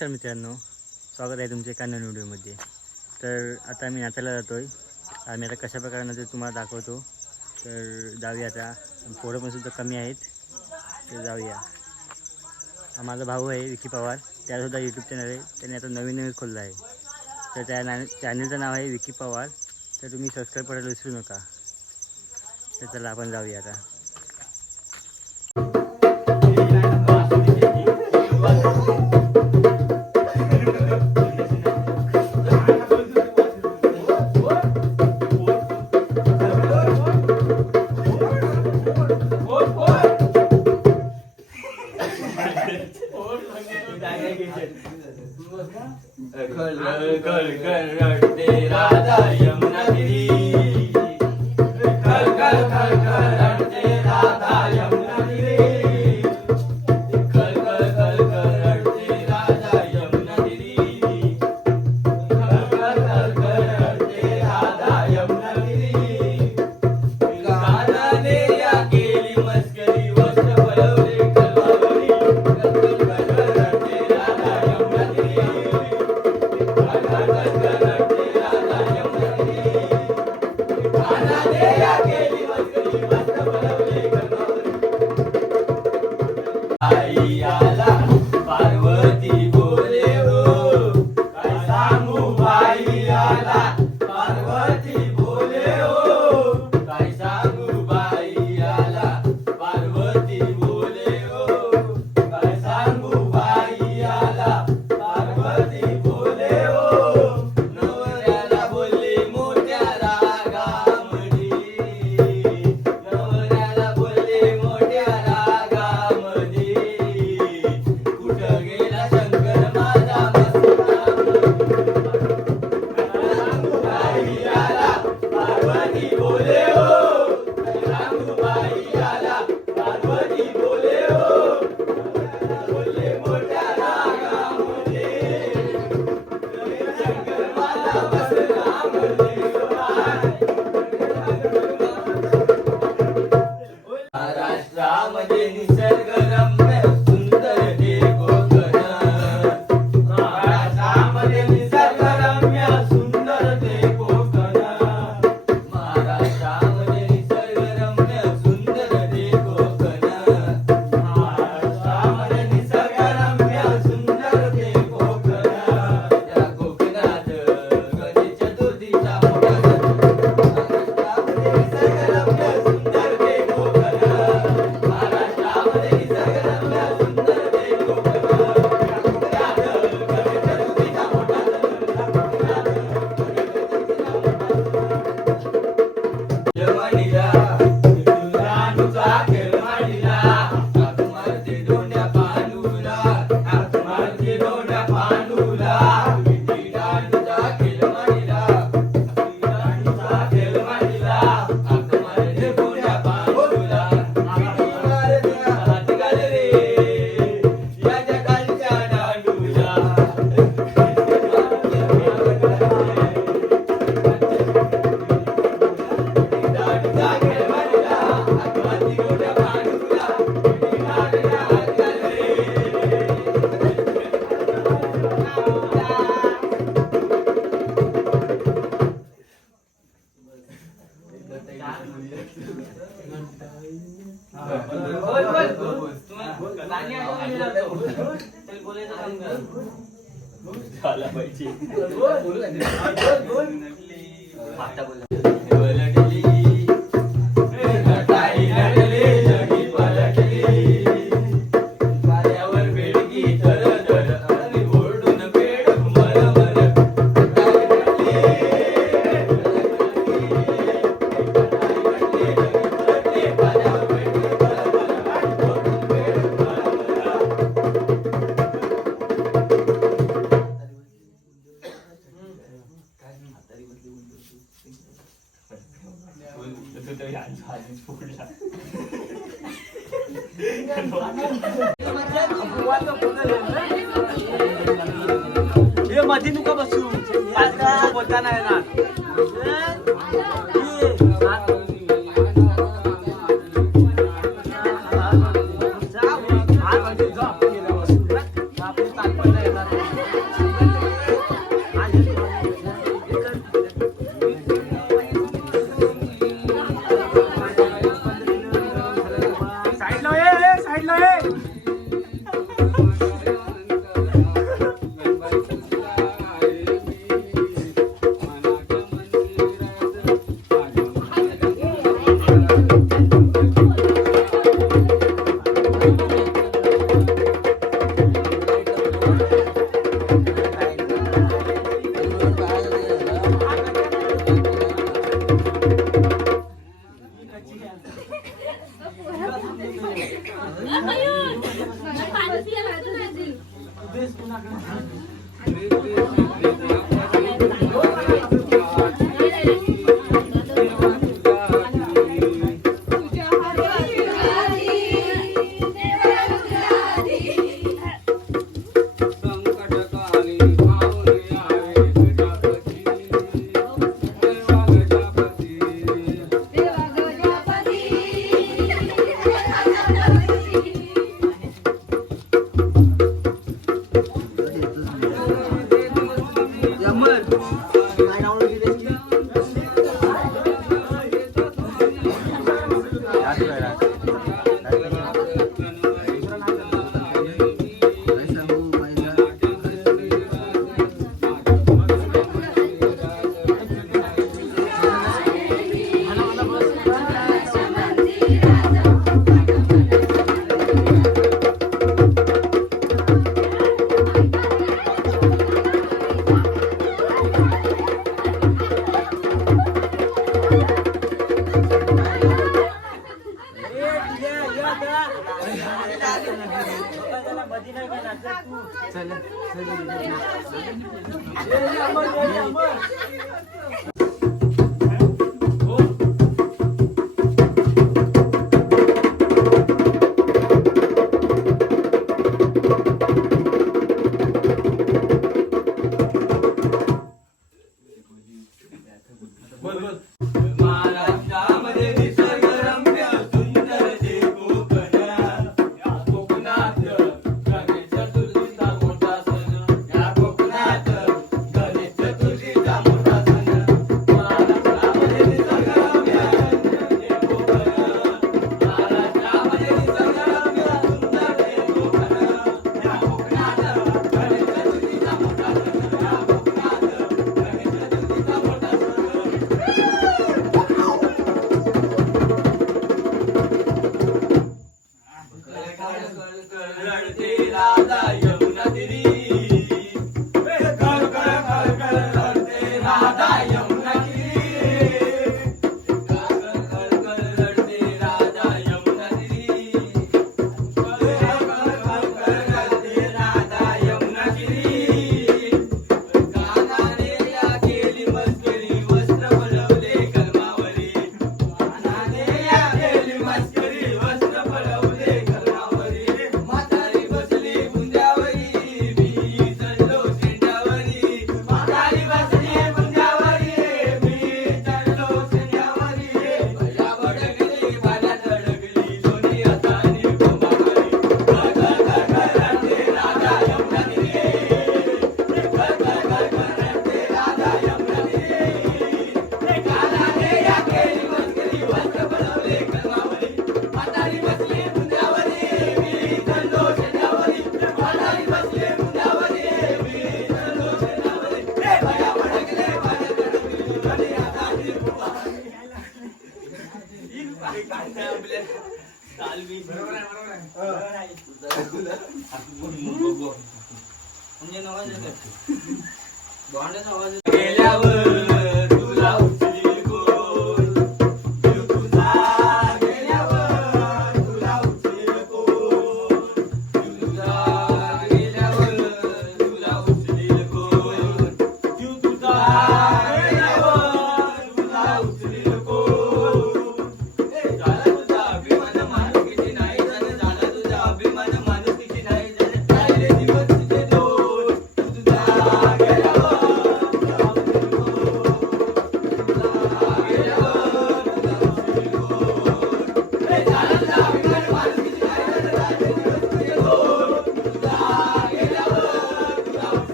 नमस्कार मित्रांनो स्वागत आहे तुमच्या एका नवीन व्हिडिओमध्ये. तर आता मी नात्याला जातो आहे आम्ही आता कशा प्रकारे नाचतो तुम्हाला दाखवतो. तर जाऊया आता. पोरं पण सुद्धा कमी आहेत. तर जाऊया. हा माझा भाऊ आहे विकी पवार. त्यासुद्धा यूट्यूब चॅनल आहे. त्याने आता नवीन नवीन खोललं आहे. तर त्या ना चॅनलचं नाव आहे विकी पवार. तर तुम्ही सबस्क्राईब करायला विसरू नका. तर चला आपण जाऊया आता. पार्वती हे मध्ये नुका बसू बोलताना Söyle, söyle. Söyle. म्हणजे आवाज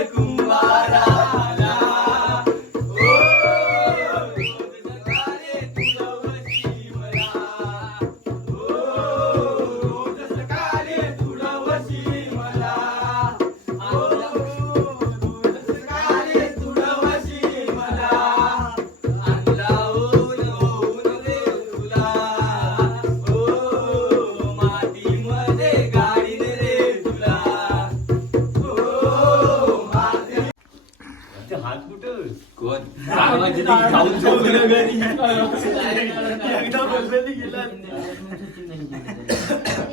comer com कोण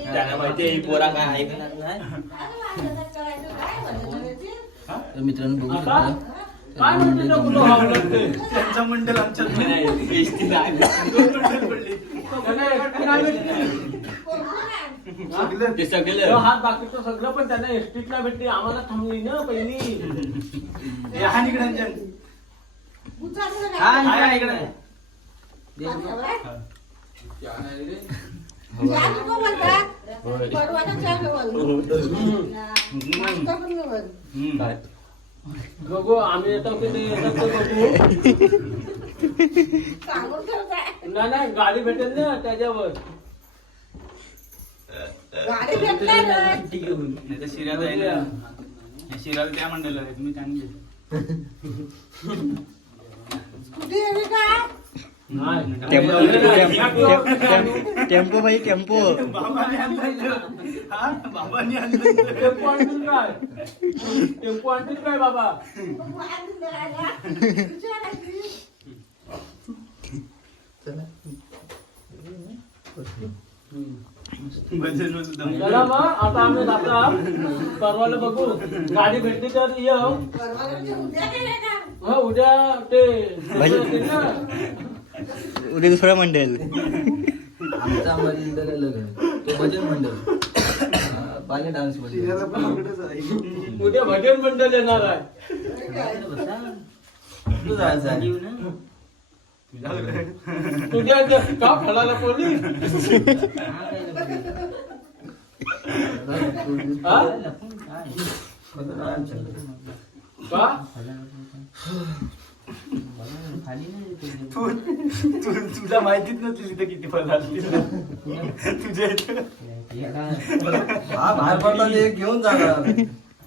त्यांना माहितीये मित्रांनो बघू शकता. त्यांचा मंडल आमच्या हात बाकीचं सगळं पण त्यांना एसटीतला भेटते आम्हाला थांबली ना पहिली हा. निघडांच्या इकडे हा हा बघू आम्ही येतो की ते येतात ते बघू. नाही नाही गाडी भेटेल ना त्याच्यावर. नाही तर शिराला आहे ना. हे शिराला त्या मंडळ आहे तुम्ही चांगले नाही टेम्पो नाही, टेम्पो- टेम्पो चला मग आता आम्ही जाता परवाला बघू. गाडी भेटली तर ये. हा उद्या ते. उद्या दुसरा मंडळ आमचा मंडळ अलग आहे तो भजन मंडळ बाले डान्स मंडळ उद्या भजन मंडळ येणार आहे. तू जायचं. तुझ्या का फळाला पोलीस? का तू तू- तुला माहितीच नसली तिथे किती फळ असतील तुझ्या इथं. हा बाहेर पडला घेऊन जाणार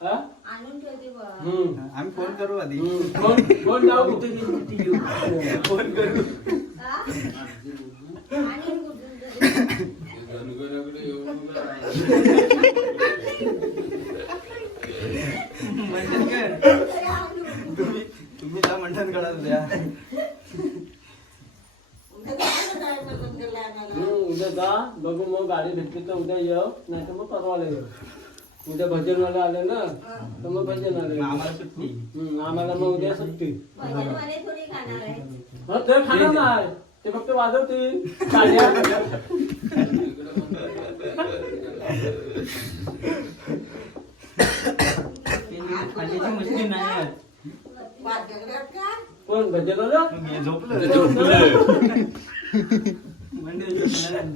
आणून ठेवते बा. हम्म. आम्ही फोन करू आधी. फोन करू. हा? कुठून तरी. म्हणजे काय तरी आणून. तुम्ही तुम्ही त्या मंडळ कळाल द्या हम्म, उद्या जा. बघू मग गाडी भेटली तर उद्या ये नाही तर मग परवाला ये उद्या भजनवाले आले ना तर मग भजन आले. आम्हाला सुट्टी. हम्म, आम्हाला मग उद्या सुट्टी. भजनवाले थोडी खाणार आहे. हा, ते खाणार नाही. ते फक्त वाजवतील. टाळ्या. कोण भजनवाला मी झोपलो मंडळ भजन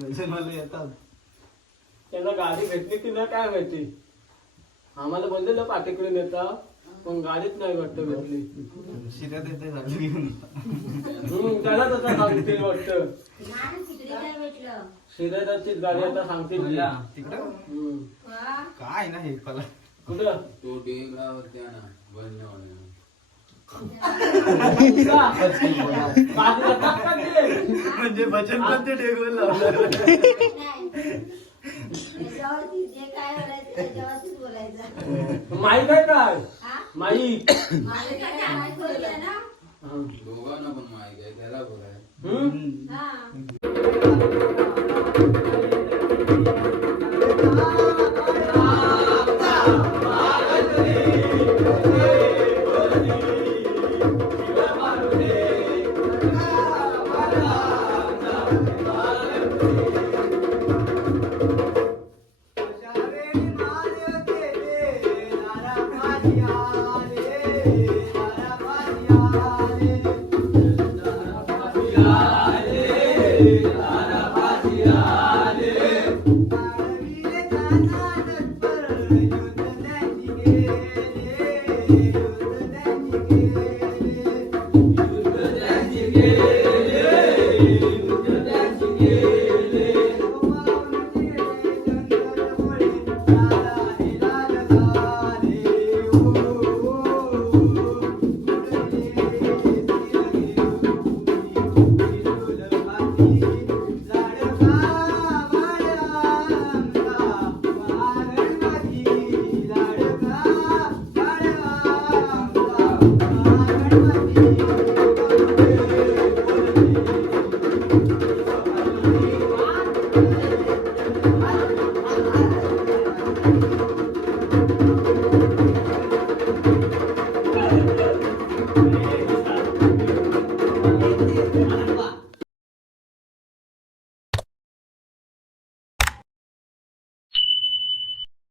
मला येतात. त्यांना गाडी भेटली की नाही काय माहिती? आम्हाला बोललेलं पाठीकडे नेता पण गाडीच नाही वाटतं भेटली. शिऱ्यात येते झाली घेऊन. हम्म, त्याला तसं सांगतील वाटतं. श्रीराजाचीच गाडी आता सांगतील ती. तिकडं? हम्म. वा. काय नाही मला कुठं? तो टेंगरावरती आहे ना बनवणे बाजूला टाक का ते? म्हणजे भजन पण ते टेबल लावलं? जे काय काय हा काय काय हं. दोघांना पण माहिती आहे त्याला बघाय हम्म?